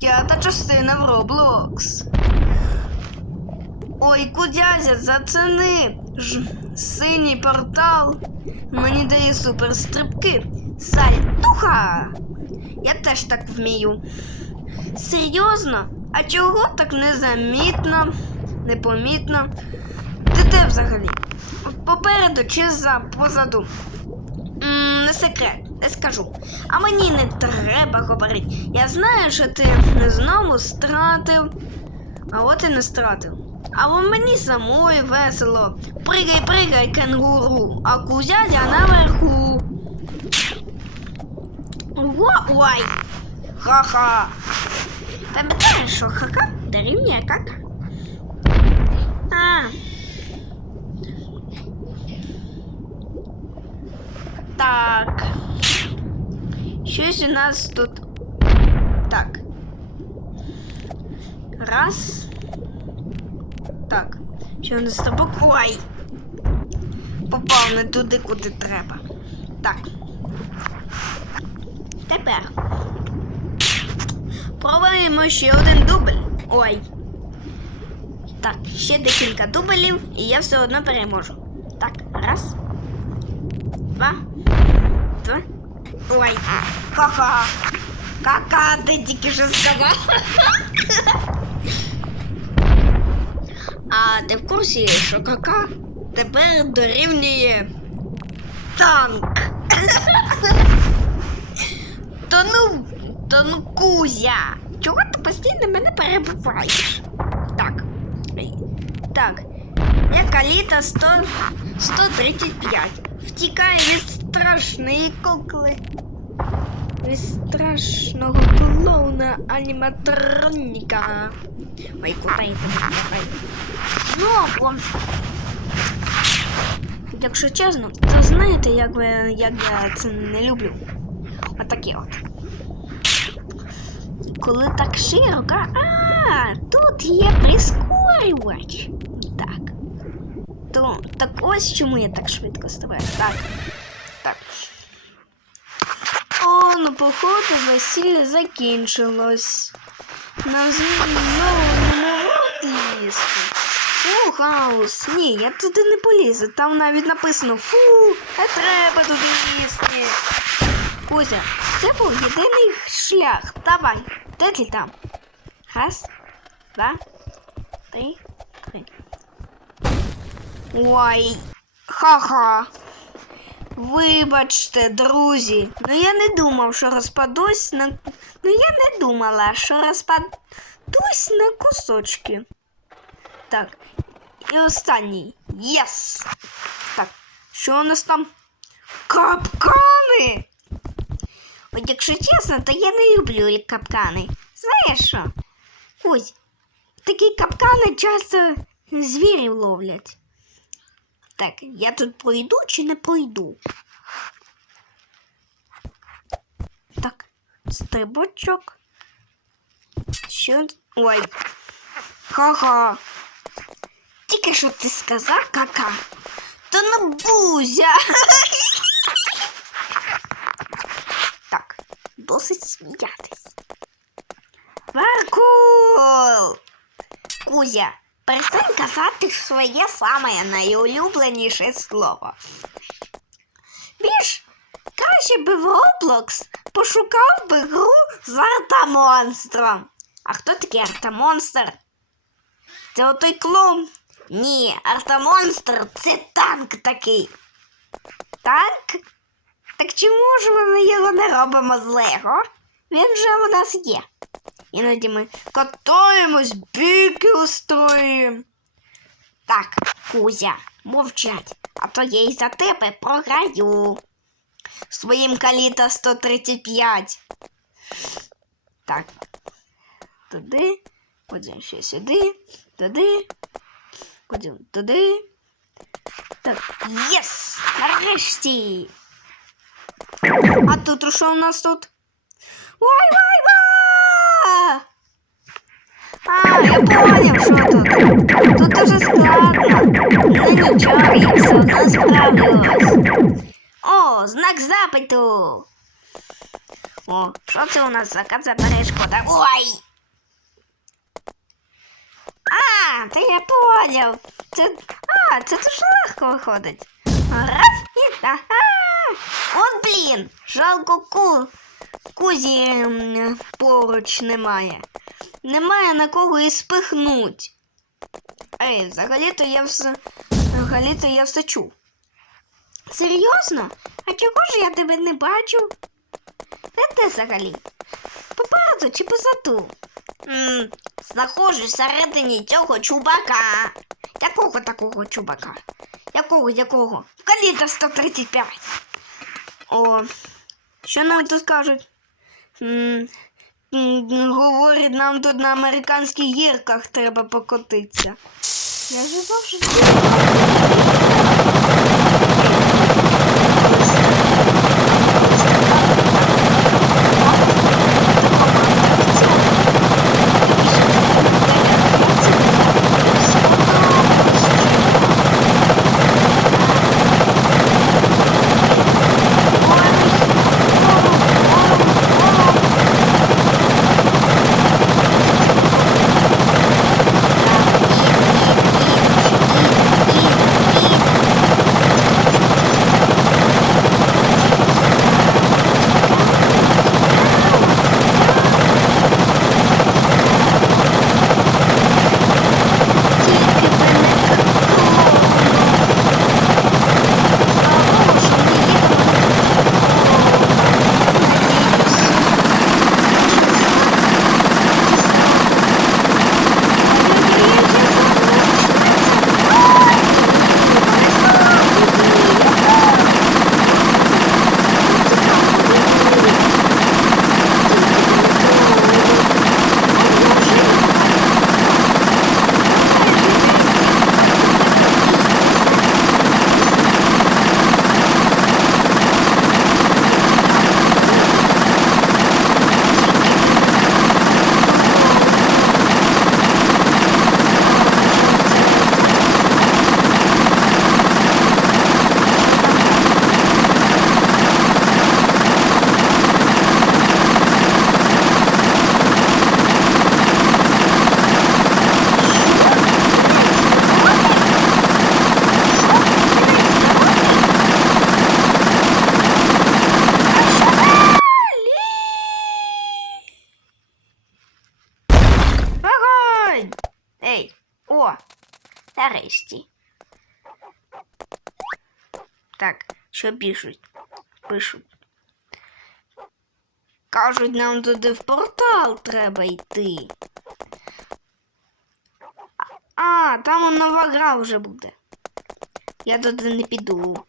п'ята частина в Roblox. Ой, кудязя, зацени! Ж, синій портал мені дає суперстрибки. Сальтуха! Я теж так вмію. Серйозно? А чого так незамітно, непомітно? Ти де взагалі? Попереду чи за позаду? М, не секрет, не скажу. А мені не треба говорити. Я знаю, що ти знову стратив. А от і не стратив. А мені самої весело. Пригай, пригай, кенгуру, а кузязя наверху. Ой. Ха-ха. Пам'ятаєш, що ха-ха дорівнює как? А. Так. Щось у нас тут. Так. Раз. Так. Що у нас стрибок? Ой! Попав не туди, куди треба. Так. Тепер. Пробуємо ще один дубль. Ой. Так, ще декілька дублів, і я все одно переможу. Так, раз. Два. Два. Ой. Ха-ха. Кака, ти тільки що сказав. А ти в курсі, що кака тепер дорівнює танк. Та ну, та ну Кузя. Чого ти постійно мене перебуваєш? Так. Так. Я каліта 100, 135. Втікає від страшної кукли. Від страшного клоуна аніматроніка. Ой, куди я давай? Ну. Якщо чесно, то знаєте, як, ви, як я це не люблю. Отаке от. Коли так широко. А, тут є прискорювач. Так. То, так ось чому я так швидко ставаю. Так. Так. О, ну походу весілля закінчилось. Нам знову не. Фу, хаос. Ні, я туди не полізу. Там навіть написано фу, не треба туди їсти. Кузя, це був єдиний шлях. Давай, де ти там? Раз, два, три. Ой, ха-ха. Вибачте, друзі. Ну я не думав, що розпадусь на. Ну я не думала, що розпадусь на кусочки. Так. І останній. Єс! Так, що у нас там? Капкани! От якщо чесно, то я не люблю капкани. Знаєш що? Ось, такі капкани часто звірів ловлять. Так, я тут пройду чи не пройду? Так, стрибочок. Що? Ой. Ха-ха. Тільки що ти сказав, кака? Та ну бузя. Так, досить сміятись. Варкул! Кузя, перестань казати своє саме найулюбленіше слово. Більш краще би в Roblox пошукав би гру з артамонстром. А хто такий артамонстр? Це отой клоун? Ні, артамонстр це танк такий. Танк? Так чому ж ми його не робимо з Лего? Він же у нас є. Іноді ми катаємось, біки устроюємо. Так, Кузя, мовчать, а то я й за тебе програю. Своїм каліта 135. Так. Туди, потім ще сюди, туди, потім туди. Так, єс! Нарешті! А тут що у нас тут? Вай, я понял, що тут. Тут дуже складно. Ну нічого, я все одно справлюсь. О, знак запиту. О, що це у нас за перешкода? Ой! А, та я поняв. Це. А, це дуже легко виходить. Раз і та. От блін. Жалко ку. Кузі поруч немає. Немає на кого і спихнуть. Ей, взагалі-то я все. Взагалі-то я все чув. Серйозно? А чого ж я тебе не бачу? Де ти взагалі? Попереду чи позаду? М, знаходжусь всередині цього чубака. Якого такого чубака? Якого, якого? Калітра 135. О, що нам тут кажуть? М, Говорять, нам тут на американських гірках треба покотитися. Я ж завжди. Нарешті. Так, що пишуть? Пишуть. Кажуть, нам туди в портал треба йти. А, там нова гра вже буде. Я туди не піду.